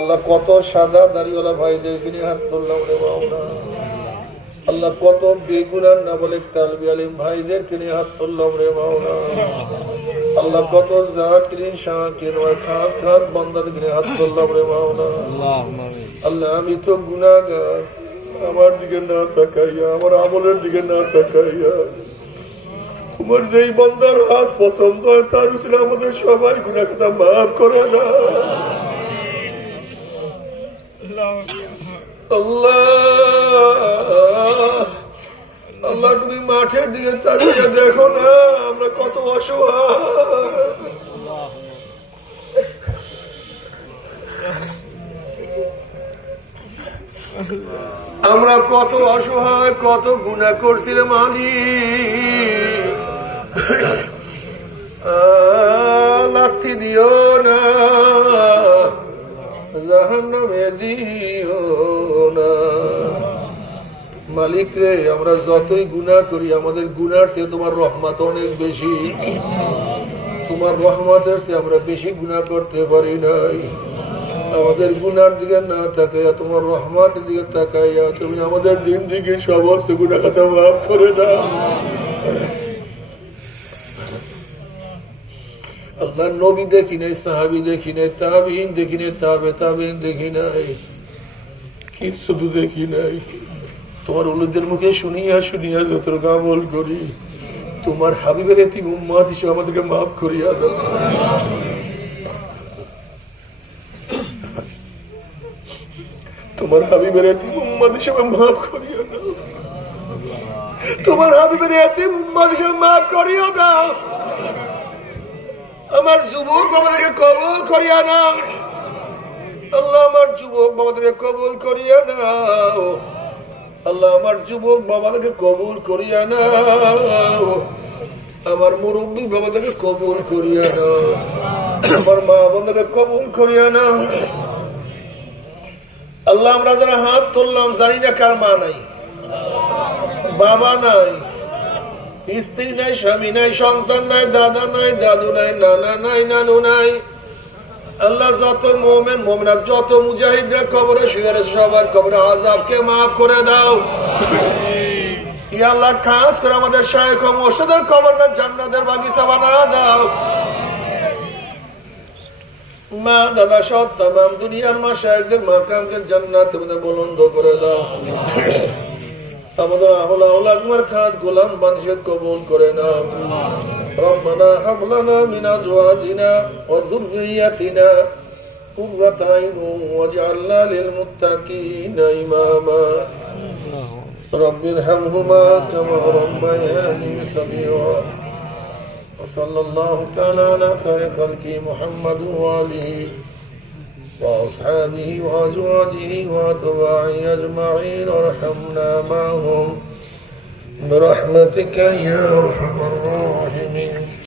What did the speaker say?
আল্লাহ কত সাদা দাড়িওয়ালা ভাইদের কিনে হাত তুললাম রে বাবা আল্লাহ কত বেগুনার না বলে তালবি আলিম ভাইদের কিনে হাত তুললাম রে বাবা আল্লাহ কত জাকিরিন, শাকির ওই খাস খাস বন্দার কিনে হাত তুললাম রে বাবা আল্লাহ আমি তো গুনাহগার। আমার দিকে না তাকাইয়া, আমার আমলের দিকে না তাকাইয়া। তোমার যেই বন্দার হাত পছন্দ হয়, তার উচিত আমাদের সবাই গুনাহ কথা মাফ করে না। আল্লাহ। আল্লাহ, তুমি মাঠের দিকে দেখো না, আমরা কত অসহায়। আমরা কত অসহায়, কত গুণা করছিলাম আলী লাথি দিও না। জাহান্নামে দিও না। মালিক রে, আমরা যতই গুনাহ করি, আমাদের গুনার চেয়ে তোমার রহমত অনেক বেশি। তোমার রহমতের চেয়ে আমরা বেশি গুণা করতে পারি নাই। আমাদের গুনার দিকে না তাকাইয়া, তোমার রহমতের দিকে তাকাইয়া তুমি আমাদের জিন্দিগির সমস্ত গুণা কথা মাফ করে দাও। আল্লাহ নবী দেখি নাই, সাহাবি দেখি নাই তাবিহীন দেখি নাই, তাবে তাবিহীন দেখি নাই, কি শুধু দেখি নাই। তোমার উলুদের মুখে শুনিয়া শুনিয়া যতটুকু আমল করি, তোমার হাবিবের এতি উম্মাদ হিসেবে আমাদেরকে মাফ করিয়া দাও। তোমার হাবিবের এতি উম্মাদ হিসেবে মাফ করিয়া দাও। তোমার হাবিবের এতি উম্মাদ হিসেবে মাফ করিয়া দাও। আমার যুবক বাবাদেরকে কবল করিয়া নাও। আল্লাহ আমার যুবক বাবাদেরকে কবল করিয়া নাও। আল্লাহ আমার যুবক বাবাদেরকে কবুল করিয়া নাও। আমার মুরব্বী বাবাদেরকে কবুল করিয়া নাও। আমার মা বোনদেরকে কবুল করিয়া নাও। আল্লাহ আমরা যারা হাত তুললাম, জানি না কার মা নাই, বাবা নাই। স্ত্রী নাই স্বামী নাই সন্তান নাই দাদা নাই দাদু নাই নানা নাই নানু নাই। আল্লাহ যত মোমেন মোমেনা যত মুজাহিদরা কবরে শুয়ে রয়েছে সবার কবরে আজাবকে মাফ করে দাও। আল্লাহ খাস করে আমাদের শায়েখ মোর্শেদের কবরকে জান্নাতের বাগিচা বানা দাও। মা দাদা সৎ তাম দুনিয়ার মা শায়েকদের মাকামকে জান্নাত বলন্দ করে দাও। আমাদের আহলা আউলাদমার খাস গোলাম বানশিদ কবুল করে নাও ربنا هب لنا من ازواجنا وذريتنا قرة عين واجعلنا للمتقين اماما رب ارحمهما كما ربياني صغيرا وصلى الله تعالى على خير خلقه محمد واله وأصحابه وأزواجه وأتباعه أجمعين وارحمنا معهم برحمتك يا أرحم الراحمين.